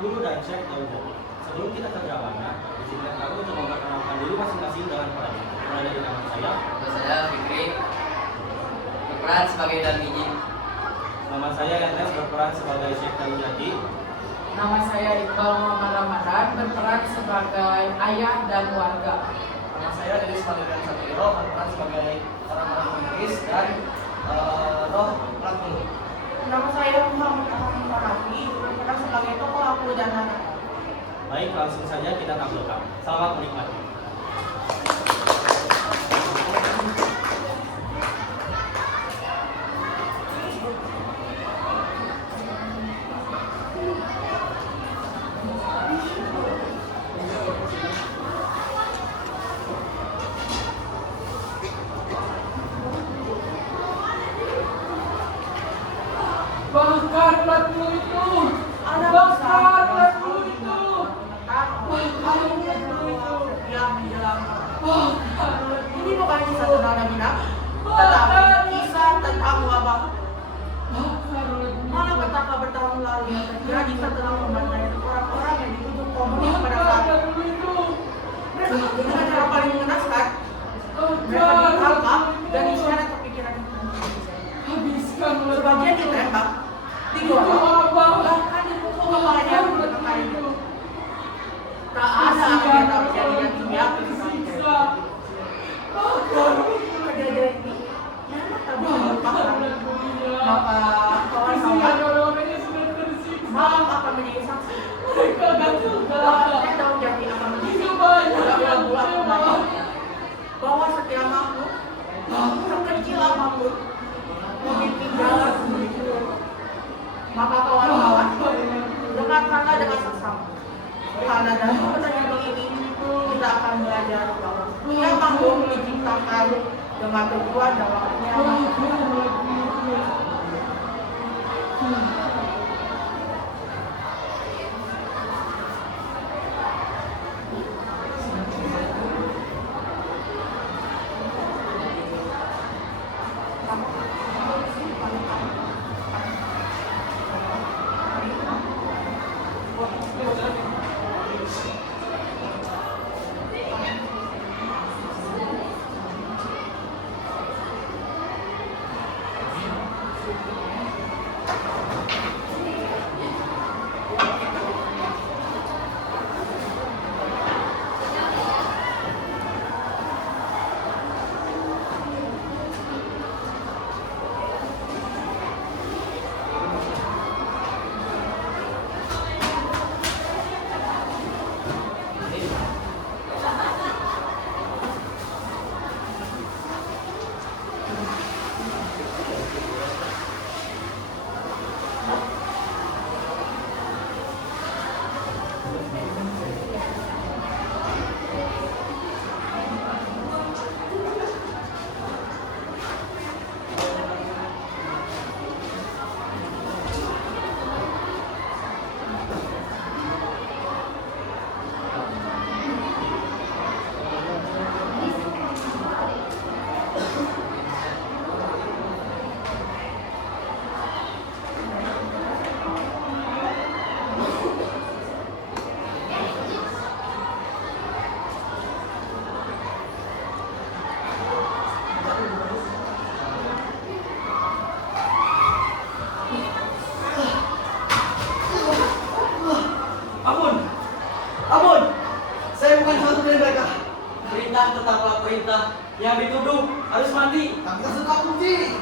Guru dan Syekh Daud. Sebelum kita ke drama, izinkan kami untuk memperkenalkan diri masing-masing dengan perannya. Mulai dari nama saya. Nama saya Fikri, berperan sebagai Darmiji. Nama saya Ernest, berperan sebagai Syekh Daud. Nama saya Iqbal Muhammad Ramadan, berperan sebagai ayah dan warga. Nama saya Denis Valerian Satrio, berperan sebagai orang-orang Inggris dan Roh Ratu. Nama saya Muhammad Ahmad Farafi, berperan sebagai tokoh aku dan anak. Baik, langsung saja kita tampilkan. Selamat menikmati. Bakar lagu itu, Ada bakar lagu itu, yang menjelang. bakar lagu Ini bukan kisah tentang Nabi Nabi, tetapi kisah tentang wabah. Mana petaka bertahun lalu yang terjadi setelah pembantaian orang-orang yang dituduh komunis pada saat itu. Mereka dengan cara paling mengenaskan, mereka ditangkap dan diseret ke pikiran. habiskan Sebagian ditembak, digorok, bahkan dipukul kepalanya dengan kayu. Tak ada agenda kejadian kimia disiksa. kejadian ini memang tak bisa dilupakan. Maka kawan-kawan malam akan menjadi saksi. Dan Daud Jati akan menjadi bulan kembali bahwa setiap makhluk terkecil apapun memiliki jalan menuju. Maka kawan-kawan dengarkanlah dengan seksama. Karena dari pertanyaan ini kita akan belajar bahwa setiap makhluk diciptakan dengan tujuan dan waktunya. Ampun, saya bukan satu dari mereka. Perintah tetaplah perintah. Yang dituduh harus mati. Tapi kita sudah bukti.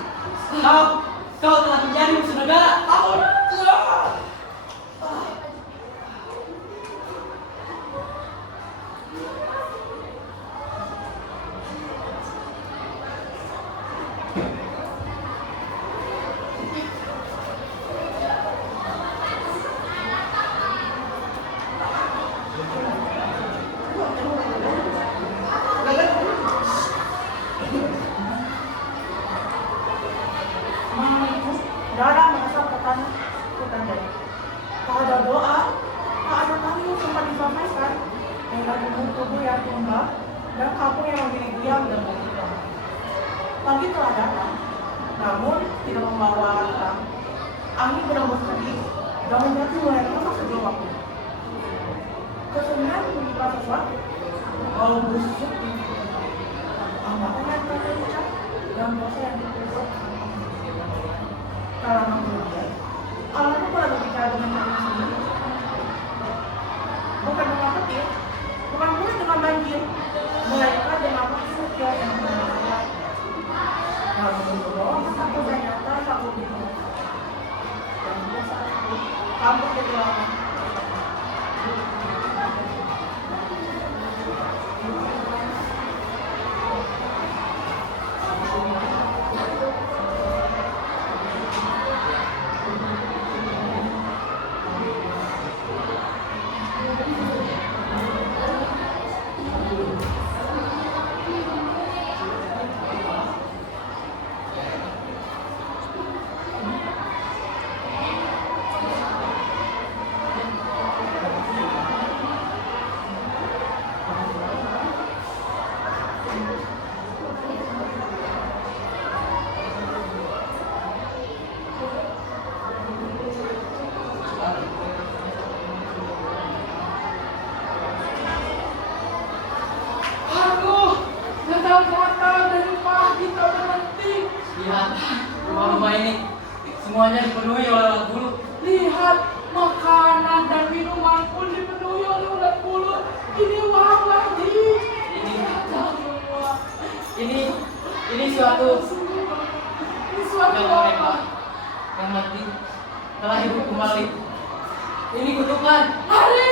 Kau telah menjadi musuh negara. Ampun. Darah mengesap ke tanah, ke tandanya. Tak ada doa, tak ada tanggung sempat disampaikan. Hingga tubuh yang tumbang dan kampung yang memilih diam dan berdiam. Pagi telah datang, namun tidak membawa terang. Angin berembus sedih, Jangan jati mulai apa kedua waktu. Kesenian bukan sesuatu. Kalau busuk anggapan yang terlihat dan dosa yang ditutup. Kalau kemudian, Allah itu pernah berbicara dengan dirinya sendiri. Bukan dengan petir, bukan pula dengan banjir, melainkan dengan maksud yang benar. Kalau berdoa, aku ternyata takut itu. Dan dia saat itu, kamu kehilangan. Aduh, gatal-gatal dari pagi tak berhenti. Lihat, rumah-rumah ini semuanya dipenuhi oleh ulat bulu. Lihat, makanan dan minuman pun dipenuhi oleh ulat bulu. Ini wow lagi. Ini Kacau semua. ini suatu Ini suatu yang apa? hebat. Yang mati telah hidup kembali. Ini kutukan. Hari.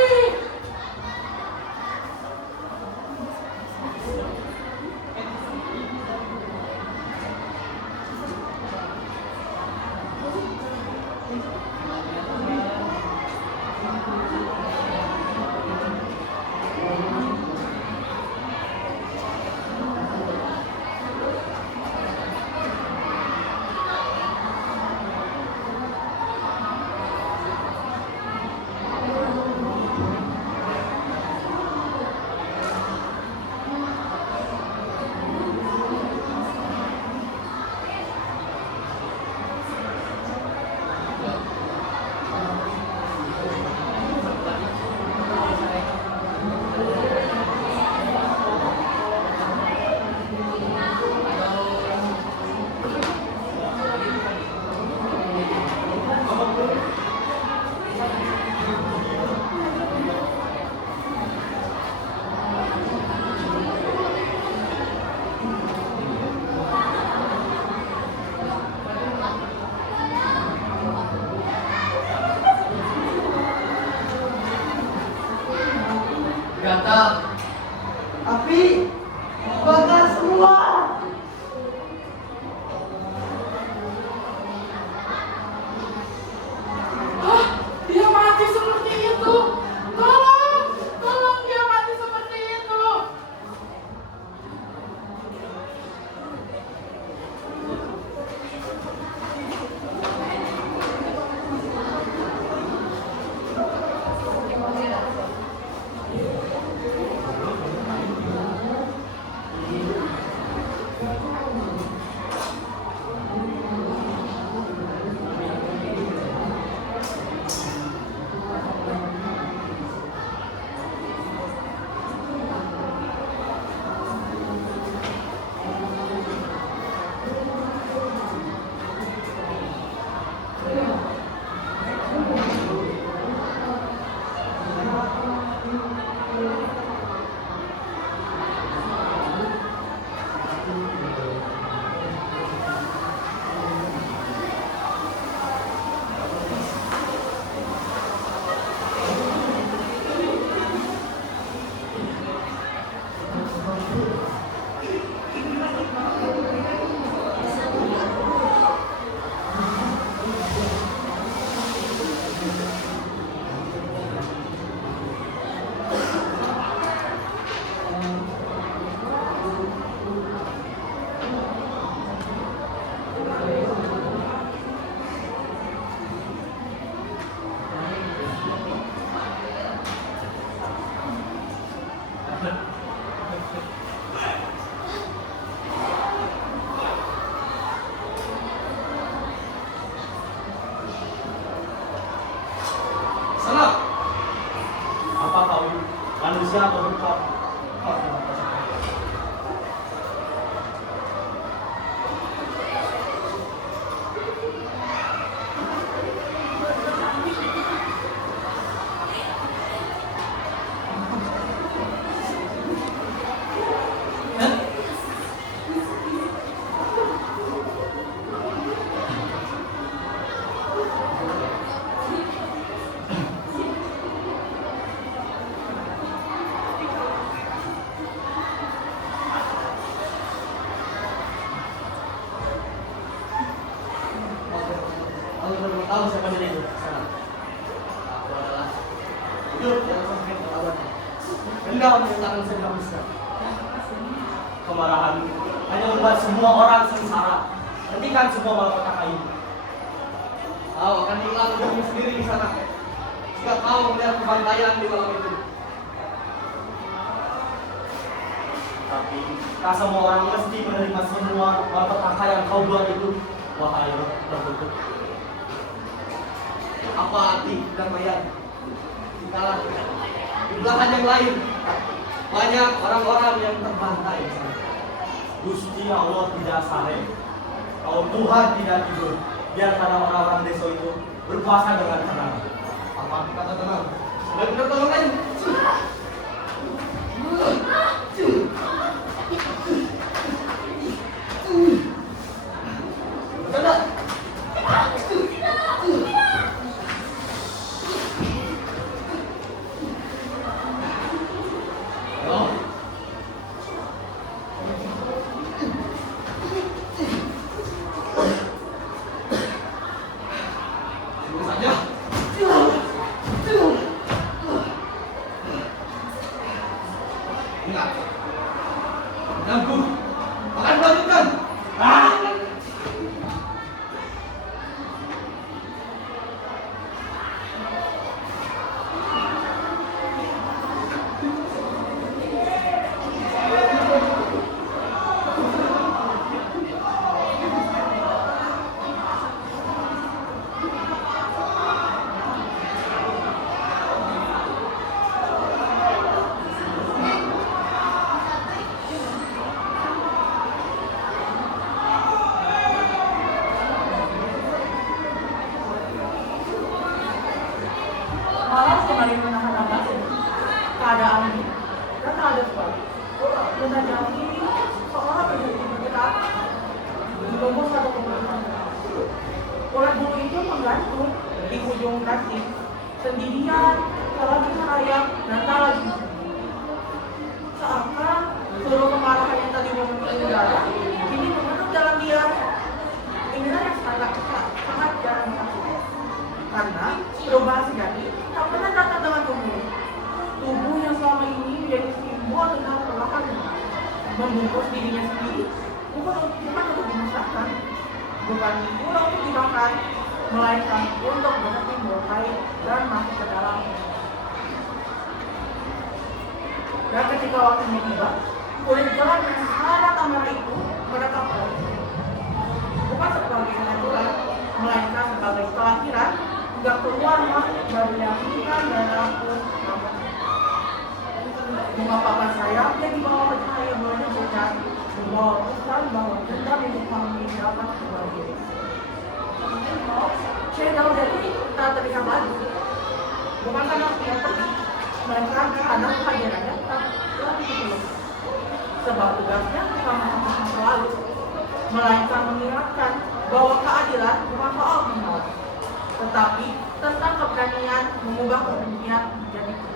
Gatal. Api bakar semua. Ah, dia mati seperti itu. Tolong, tolong dia mati seperti itu. manusia berbuat. Oh, terima kasih. Aku baru tahu siapa diriku. Sana. Aku adalah hidup yang sampai ketahuan. Dendam yang tangan saya hapuskan. Kemarahan hanya membuat semua orang sengsara. Hentikan semua malapetaka ini. Kau akan hilang dirimu sendiri di sana. Jika kau melihat pembantaian di malam itu. Tapi semua orang mesti menerima semua malapetaka yang kau buat itu. Wahai terkutuk. Apa arti kedamaian? Dikalah di belahan yang lain banyak orang-orang yang terbantai di sana. Gusti Allah tidak sare. Kalau Tuhan tidak tidur, biarkan orang-orang desa itu berpuasa dengan tenang. Apa kata tenang? Sudah benar tolong aja. Sudah. Oh. Tunggu saja. Ingat. Dendamku akan melanjutkan. Malah sembari menahan nafas keadaan dan ada sebalik. Benda jauhi seolah menjadi bergerak di lumbung satu kebutuhan. Ulat bulu itu menggantung di ujung kaki sendirian, tak lagi merayap dan tak lagi seakan seluruh kemarahan yang tadi memenuhi udara kini memenuh dalam dia. Inilah yang sangat jarang dilakukan. Karena perubahan sejati tak pernah datang dengan tubuh. Tubuh yang selama ini menjadi simbol tentang perlahan membungkus dirinya sendiri, bukan untuk dimusnahkan, bukan pula untuk dimakan, melainkan untuk berhenti melukai dan masuk ke dalam. Dan ketika waktunya tiba, kulit gelap yang sangat amarah itu menetap lagi. Bukan sebagai kehancuran, melainkan sebagai kelahiran hingga keluar masuk dari yang bukan dan aku mengapakah saya yang di bawah cahaya bulannya bukan membawa pesan bahwa dendam yang dipahami dapat kembali. Saya tahu dari tak terlihat lagi, bukan karena yang pergi, melainkan karena kehadirannya tak lagi dulu. Sebab tugasnya sama-sama selalu, melainkan mengingatkan bahwa keadilan bukan soal menolak, tetapi tentang keberanian mengubah kebencian menjadi kebenaran.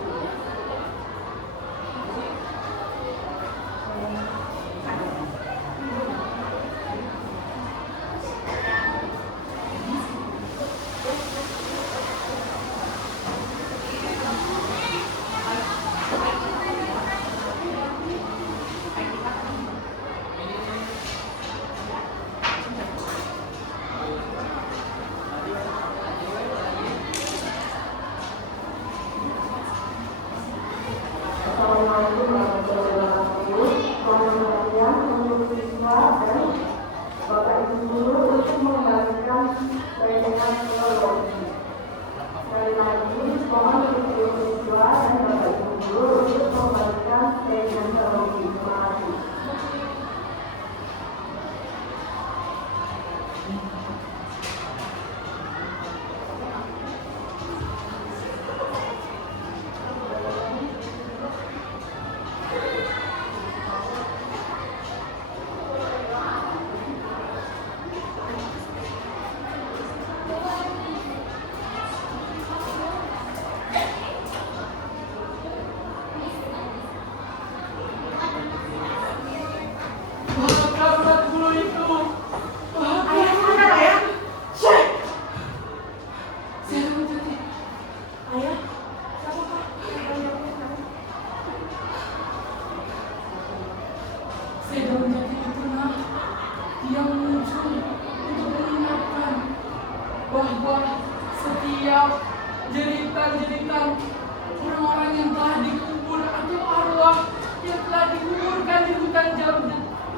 hutan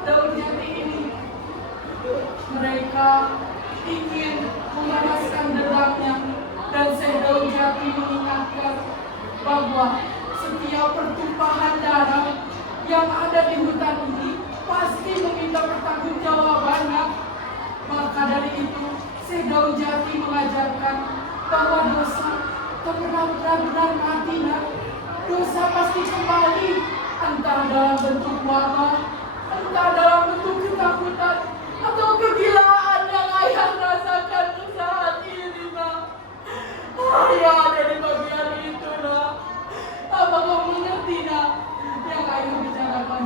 daun jati ini. Mereka ingin memanaskan dendamnya, dan Syekh Daun Jati mengingatkan bahwa setiap pertumpahan darah yang ada di hutan ini pasti meminta pertanggungjawabannya. Maka dari itu, Syekh Daun Jati mengajarkan bahwa dosa tak pernah benar-benar mati, nak. Dosa pasti kembali, entah dalam bentuk wabah, entah dalam bentuk ketakutan, atau kegilaan yang ayah rasakan saat ini, nak. Ayah ada di bagian itu, nak. Apa kau mengerti, nak, yang ayah bicarakan?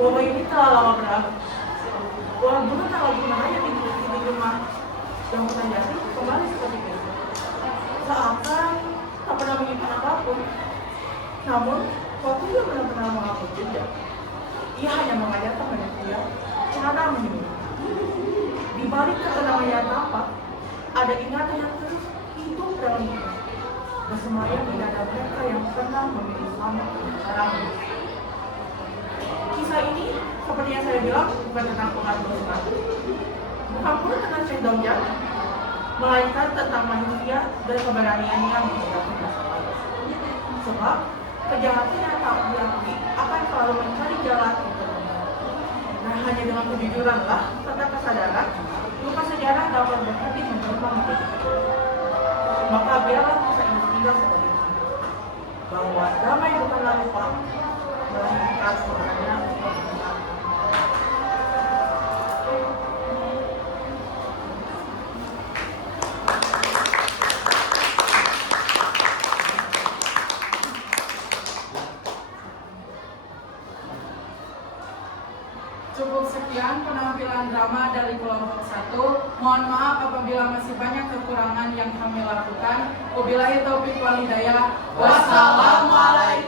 Wabah ini telah lama berlalu. Walau dulu tak lagi namanya di rumah yang hutan jati kembali seperti biasa. Seakan tak pernah menyimpan apapun. Namun, waktu itu benar-benar menghapus jejak. Ia hanya mengajarkan manusia cara minum. Di balik ketenangannya tapak, ada ingatan yang terus hidup dalam hidup. Bersemayam di dada mereka yang pernah memilih selamat sekarang. Kisah ini, seperti yang saya bilang, bukan tentang pengaruh semata, bukan pula tentang Syekh Daun Jati, melainkan tentang manusia dan keberanian yang menghadapi masalah. Sebab kejahatan yang tak diakui akan selalu mencari jalan untuk menang. Nah, hanya dengan kejujuranlah serta kesadaran, luka sejarah dapat berhenti berkembang menjadi hidup. Maka biarlah kisah ini tinggal sebagai bukti bahwa damai bukanlah lupa, melainkan keberanian untuk menang. Cukup sekian penampilan drama dari kelompok 1. Mohon maaf apabila masih banyak kekurangan yang kami lakukan. Wabillahi taufiq wal hidayah. Wassalamualaikum.